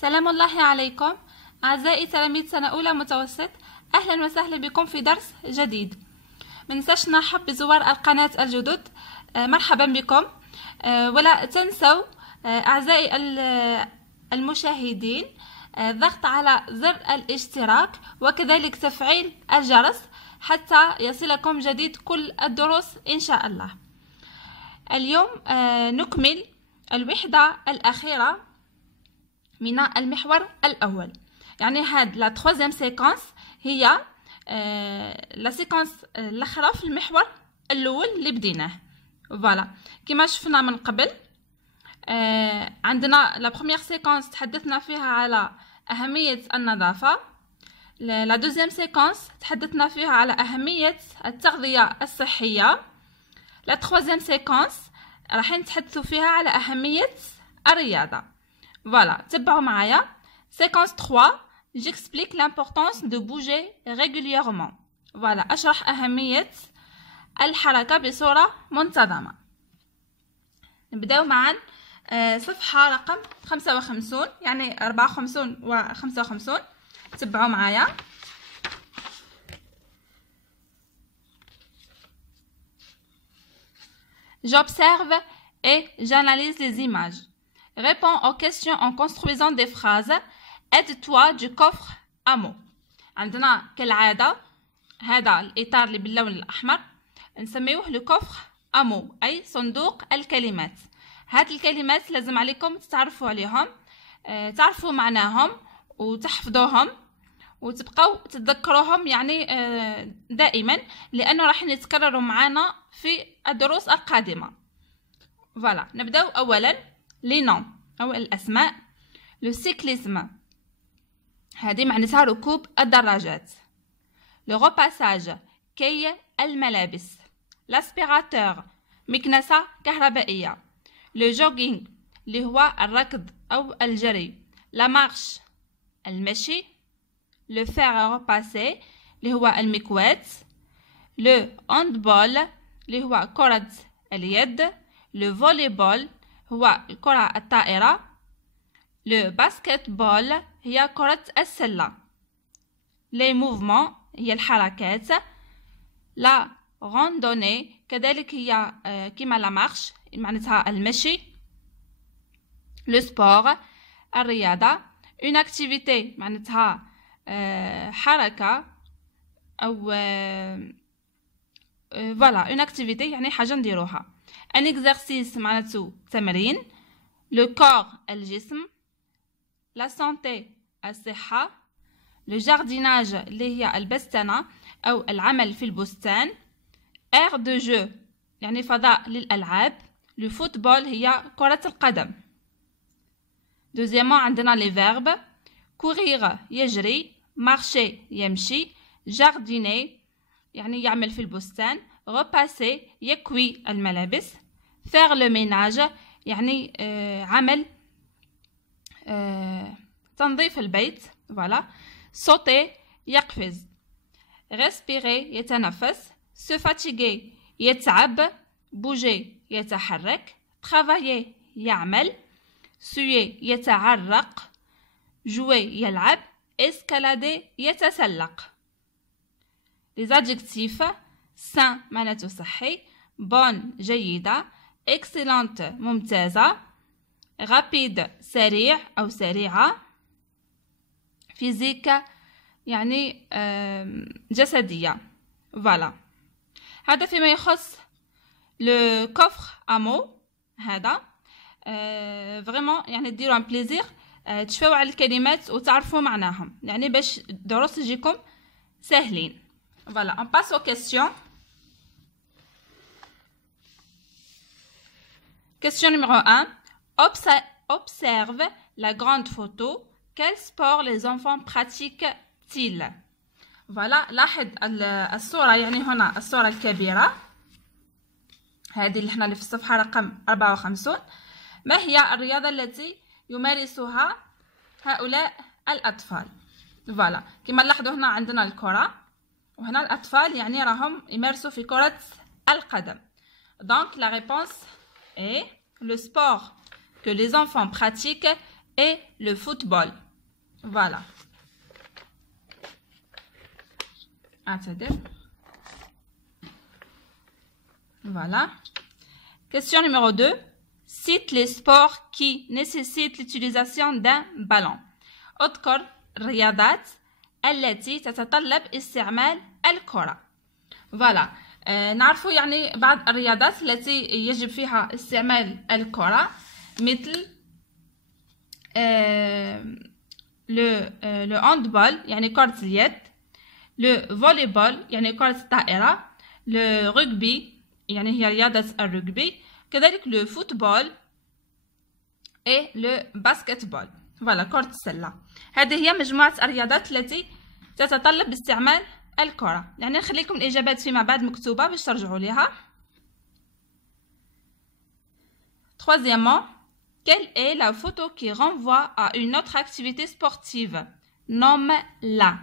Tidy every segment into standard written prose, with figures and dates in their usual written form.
سلام الله عليكم أعزائي تلاميذ سنة أولى متوسط. أهلا وسهلا بكم في درس جديد. مننساش نرحب بزوار القناة الجدد، مرحبا بكم. ولا تنسوا أعزائي المشاهدين الضغط على زر الاشتراك وكذلك تفعيل الجرس حتى يصلكم جديد كل الدروس إن شاء الله. اليوم نكمل الوحدة الأخيرة من المحور الأول، يعني هاد لا تخوازيام سيكونس هي لا سيكونس الأخرى في المحور الأول اللي بديناه. فوالا كما شفنا من قبل عندنا لا بروميير سيكونس تحدثنا فيها على أهمية النظافة، لا دوزيام سيكونس تحدثنا فيها على أهمية التغذية الصحية، لا تخوازيام سيكونس راح نتحدثوا فيها على أهمية الرياضة. Voilà, تبعوا معايا. Séquence 3, j'explique l'importance de bouger régulièrement. Voilà, أشرح أهمية الحركة بصورة منتظمة. نبداو معا صفحة رقم 55، يعني 54 و 55. تبعوا معايا. J'observe et j'analyse les images. Réponds aux questions en construisant des phrases. Aide-toi du coffre à mots. عندنا كالعادة هذا الإطار اللي باللون الأحمر نسميوه لو كوفر à mots، أي صندوق الكلمات. هاد الكلمات لازم عليكم تتعرفوا عليهم، تعرفوا معناهم وتحفظوهم وتبقوا تتذكروهم يعني دائما، لأنه راح يتكرروا معنا في الدروس القادمة. فوالا نبداو أولا لي نون أو الأسماء. لو سيكليزم هذه معناتها ركوب الدراجات. لو غوباساج كي الملابس. لاسبيراتور مكنسة كهربائية. لو جوغينغ اللي هو الركض أو الجري. لا مارش المشي. لو فير روباسي اللي هو المكواة. لو هاندبول اللي هو كرة اليد. لو فوليبول هو الكرة الطائرة. لو باسكت بول هي كرة السلة. لي موفمون هي الحركات. لا راندوني كذلك هي كما لا مارش معناتها المشي. لو سبور الرياضة. اون اكتيفيتي معناتها حركة أو فوالا اون اكتيفيتي يعني حاجة نديروها. ان اكزرسيس معناتو تمرين. لو كور الجسم. لا سانتي الصحة. لو جارديناج اللي هي البستنة أو العمل في البستان. اير دو جو يعني فضاء للألعاب. لو فوتبول هي كرة القدم. دوزيامون عندنا لي فيرب. كوريغ يجري. مارشي يمشي. جارديني يعني يعمل في البستان. repasser يكوي الملابس. faire le ménage يعني عمل تنظيف البيت. voilà. sauter يقفز. respirer يتنفس. se fatiguer يتعب. bouger يتحرك. travailler يعمل. suer يتعرق. jouer يلعب. escalader يتسلق. les adjectifs sain معناته صحي. بون جيدة. excellente ممتازة. rapide سريع أو سريعة. فيزيك يعني جسدية. فوالا هذا فيما يخص لو كوفر أمو. هذا فريمون يعني ديروا ان بليزير تشفاو على الكلمات وتعرفوا معناهم، يعني باش الدروس تجيكم سهلين. Voilà, on passe aux questions. Question numéro 1. Observe la grande photo. Quel sport les enfants pratiquent-ils? Voilà, لاحظ الصورة، يعني هنا الصورة الكبيرة هذه اللي احنا في الصفحة رقم 54. ما هي الرياضة التي يمارسها هؤلاء الأطفال؟ Voilà, كما نلاحظوا هنا عندنا الكرة وهنا الأطفال يعني راهم يمارسوا في كرة القدم. Donc la réponse est le sport que les enfants pratiquent et le football. Voilà. Voilà. Question numéro 2. Cite les sports qui nécessitent l'utilisation d'un ballon. اذكر الرياضات التي تتطلب استعمال الكرة. Voilà. نعرفوا يعني بعض الرياضات التي يجب فيها استعمال الكرة مثل le handball يعني كرة اليد, le volleyball يعني كرة الطائرة, le rugby يعني هي رياضة الرجبي, كذلك le football et le basketball. Voilà, كرة السلة. هذه هي مجموعة الرياضات التي تتطلب استعمال الكرة. يعني نخليكم الإجابات فيما بعد مكتوبة باش ترجعوا لها. Troisièmement, quelle est la photo qui renvoie à une autre activité sportive? Nomme-la.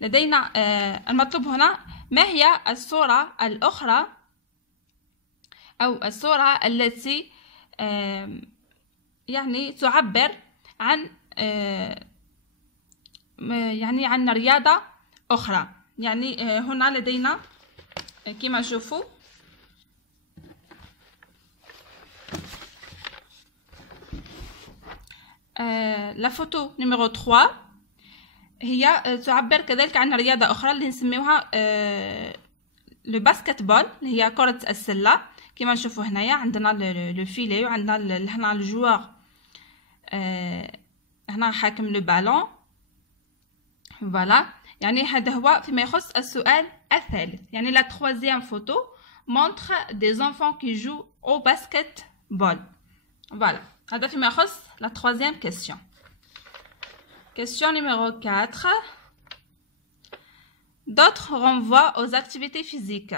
لدينا المطلوب هنا ما هي الصورة الأخرى أو الصورة التي يعني تعبر عن يعني عن رياضة أخرى. يعني هنا لدينا كما نشوفوا لا فوتو نيميرو 3 هي تعبر كذلك عن رياضة أخرى اللي نسميوها لو باسكتبول اللي هي كرة السلة. كما نشوفوا هنايا عندنا لو فيلي وعندنا هنا الجوار هنا حاكم لو بالون. فوالا يعني هذا هو فيما يخص السؤال الثالث. يعني la troisième photo montre des enfants qui jouent au basketball. Voilà, هذا فيما يخص la troisième question. Question numéro 4. D'autres renvoient aux activités physiques.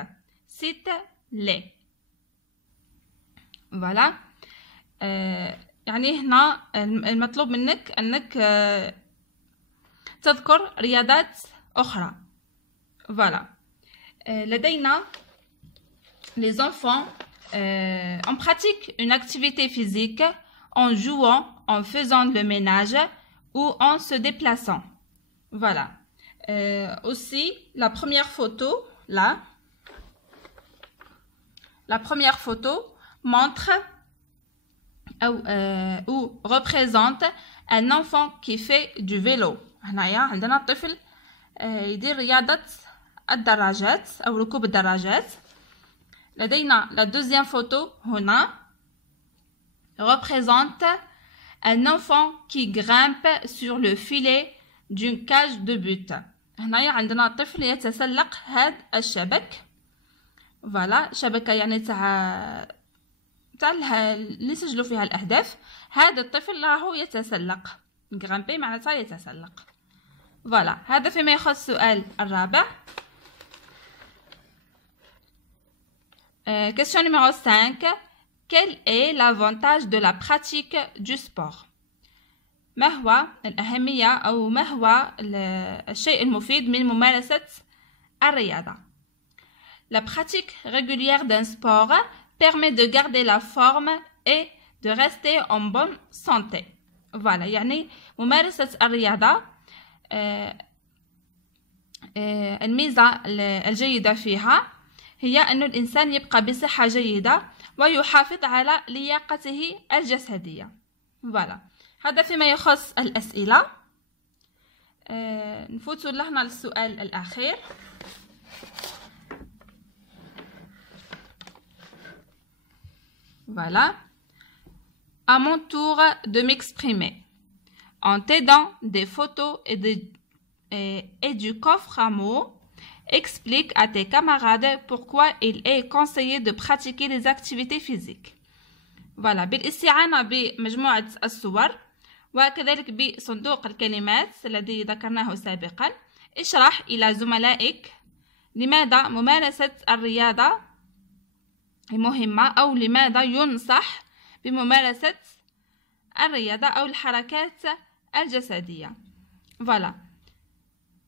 Cite-les. Voilà. يعني هنا المطلوب منك أنك تذكر رياضات أخرى. Voilà. لدينا les enfants on pratique une activité physique en jouant, en faisant le ménage ou en se déplaçant. Voilà. Aussi, la première photo, là, la première photo montre ou représente un enfant qui fait du vélo. هنايا عندنا طفل يدير رياضة الدراجات أو ركوب الدراجات. لدينا la deuxième photo هنا représente un enfant qui grimpe sur le filet d'une cage de but. هنايا عندنا طفل يتسلق هذا الشبك. فوالا شبكة يعني تاع اللي سجلوا فيها الأهداف. هذا الطفل راهو يتسلق. grimper معناتها يتسلق. فوالا هذا فيما يخص السؤال الرابع. Question numéro 5. Quel est l'avantage de la pratique du sport? ما هو الأهمية أو ما هو الشيء المفيد من ممارسة الرياضة؟ La pratique régulière d'un sport permet de garder la forme et de rester en bonne santé. Voilà, يعني ممارسة الرياضة الميزة الجيدة فيها هي أن الإنسان يبقى بصحة جيدة ويحافظ على لياقته الجسدية. Voilà. هذا فيما يخص الأسئلة. نفوت لهنا للسؤال الأخير. Voilà. À mon tour de m'exprimer. En t'aidant des photos et du coffre à mots, explique à tes camarades pourquoi il est conseillé de pratiquer les activités physiques. Voilà. بالاستعانة بمجموعة الصور وكذلك بصندوق الكلمات الذي ذكرناه سابقا اشرح إلى زملائك لماذا ممارسة الرياضة مهمة أو لماذا ينصح بممارسة الرياضة أو الحركات الجسدية. فوالا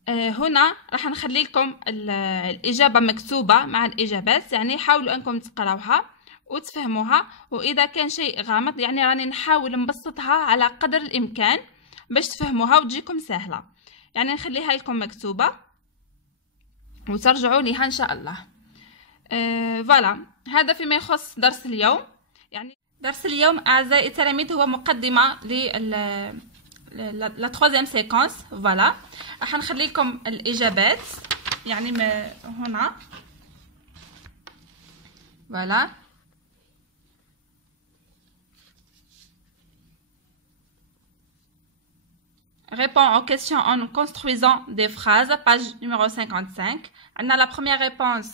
هنا راح نخلي لكم الإجابة مكتوبة مع الإجابات. يعني حاولوا أنكم تقراوها وتفهموها، واذا كان شيء غامض يعني راني نحاول نبسطها على قدر الامكان باش تفهموها وتجيكم سهله. يعني نخليها لكم مكتوبه وترجعوا ليها ان شاء الله. فوالا، هذا فيما يخص درس اليوم. يعني درس اليوم اعزائي التلاميذ هو مقدمه لا troisième séquence. فوالا، راح نخلي لكم الاجابات يعني هنا. فوالا، Réponds aux questions en construisant des phrases, page numéro 55. On a la première réponse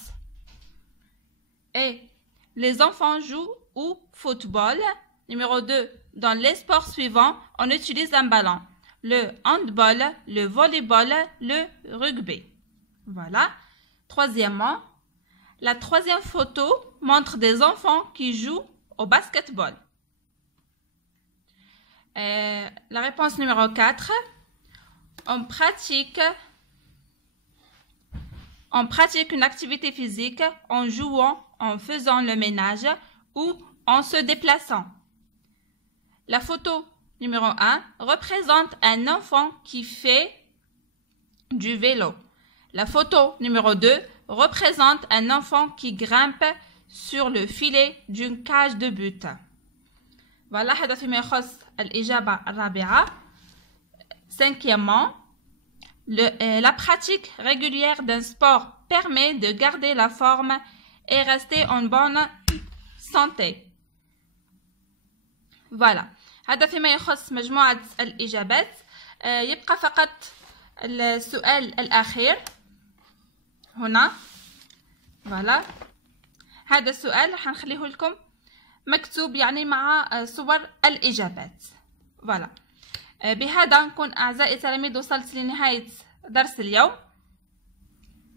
est les enfants jouent au football. Numéro 2, dans les sports suivants, on utilise un ballon. Le handball, le volleyball, le rugby. Voilà. Troisièmement, la troisième photo montre des enfants qui jouent au basketball. La réponse numéro 4, on pratique une activité physique en jouant, en faisant le ménage ou en se déplaçant. La photo numéro 1 représente un enfant qui fait du vélo. La photo numéro 2 représente un enfant qui grimpe sur le filet d'une cage de but. Voilà, هذا فيما يخص الإجابة الرابعة. Cinquièmement, la pratique régulière d'un sport permet de garder la forme et rester en bonne santé. Voilà, هذا فيما يخص مجموعة الإجابات. يبقى فقط السؤال الأخير هنا. فوالا، هذا السؤال راح نخليه لكم مكتوب يعني مع صور الإجابات. فوالا، بهذا نكون أعزائي التلاميذ وصلت لنهاية درس اليوم.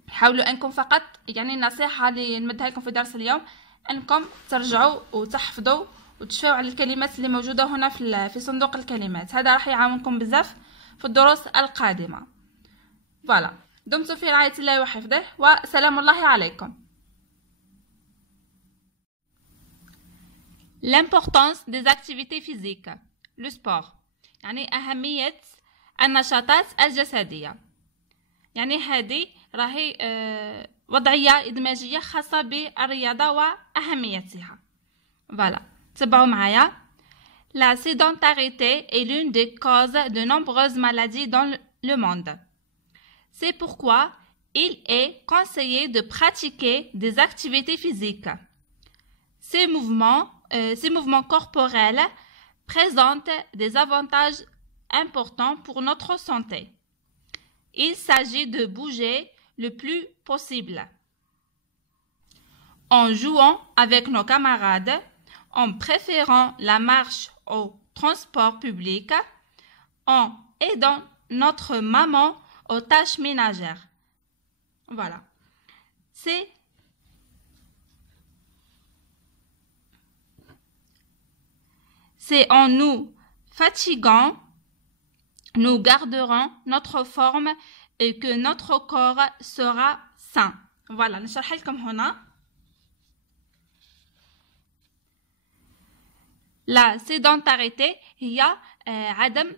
حاولوا أنكم فقط يعني النصيحة اللي نمدها لكم في درس اليوم أنكم ترجعوا وتحفظوا وتشفعوا على الكلمات اللي موجودة هنا في صندوق الكلمات. هذا راح يعاونكم بزاف في الدروس القادمة. فوالا، دمتم في رعاية الله وحفظه، وسلام الله عليكم. L'importance des activités physiques. Le sport. يعني أهمية النشاطات الجسدية. يعني هذه راهي وضعية إدماجية خاصة بالرياضة وأهميتها. Voilà. تبعوا معايا. La sédentarité est l'une des causes de nombreuses maladies dans le monde. C'est pourquoi il est conseillé de pratiquer des activités physiques. Ces mouvements corporels présentent des avantages importants pour notre santé. Il s'agit de bouger le plus possible. En jouant avec nos camarades, en préférant la marche au transport public, en aidant notre maman aux tâches ménagères. Voilà. C'est en nous fatiguant, nous garderons notre forme et que notre corps sera sain. Voilà, نشرح لكم هنا. La sédentarité هي عدم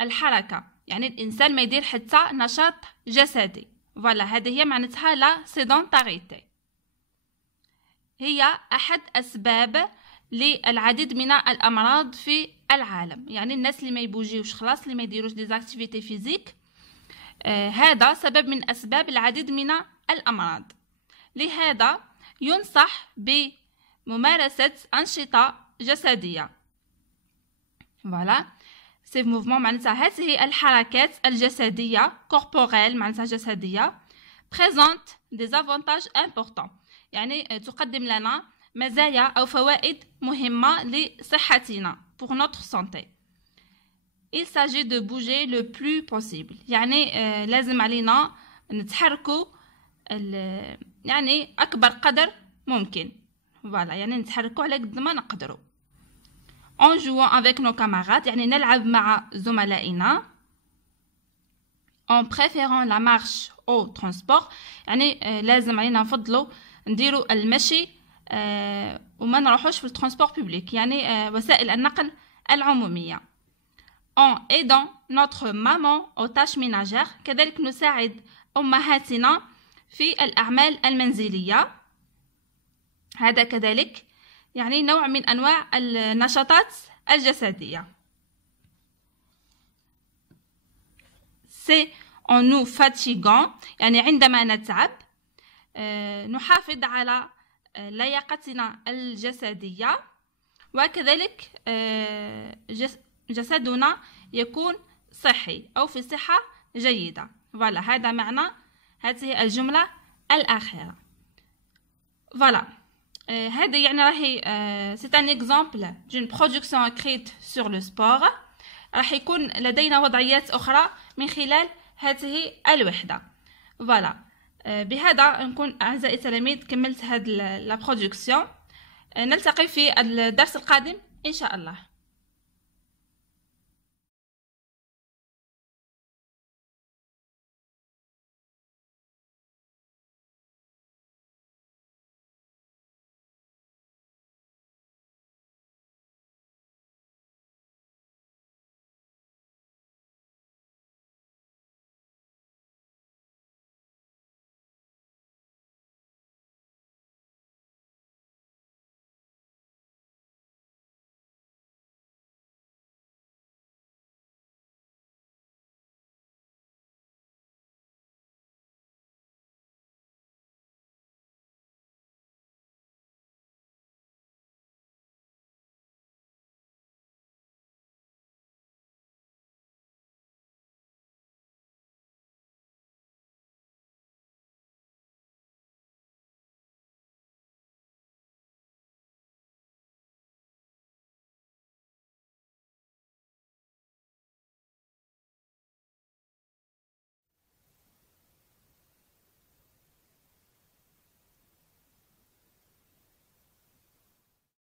الحركة، يعني الإنسان ما يدير حتى نشاط جسدي. فوالا، هذه هي معناتها لا sédentarité. هي أحد أسباب للعديد من الأمراض في العالم. يعني الناس اللي ما يبوجيوش خلاص، اللي ما يديروش دي زاكتيفيتي فيزيك، هذا سبب من أسباب العديد من الأمراض. لهذا ينصح بممارسة أنشطة جسدية. فوالا، سي موفمون معناتها هذه الحركات الجسدية كوربوريل معناتها جسدية بريزونت دي زافونتاج امبورطون، يعني تقدم لنا مزايا أو فوائد مهمة لصحتنا pour notre santé. Il s'agit de bouger le plus possible، يعني لازم علينا نتحركوا يعني أكبر قدر ممكن. فوالا، يعني نتحركوا على قد ما نقدروا. En jouant avec nos camarades، يعني نلعب مع زملائنا. En préférant la marche au transport، يعني لازم علينا نفضلوا نديروا المشي وما نروحوش في الترانسبور بوبليك، يعني وسائل النقل العمومية. en aidant notre maman aux tâches ménagères، كذلك نساعد أمهاتنا في الأعمال المنزلية. هذا كذلك يعني نوع من أنواع النشاطات الجسدية. c'est en nous fatiguant، يعني عندما نتعب نحافظ على لياقتنا الجسدية، وكذلك جسدنا يكون صحي أو في صحة جيدة. فوالا هذا معنى هذه الجملة الأخيرة. فوالا هذا يعني راهي c'est un exemple d'une production écrite sur le sport. راح يكون لدينا وضعيات أخرى من خلال هذه الوحدة. فوالا بهذا نكون أعزائي التلاميذ كملت هذه لا برودكسيون. نلتقي في الدرس القادم إن شاء الله.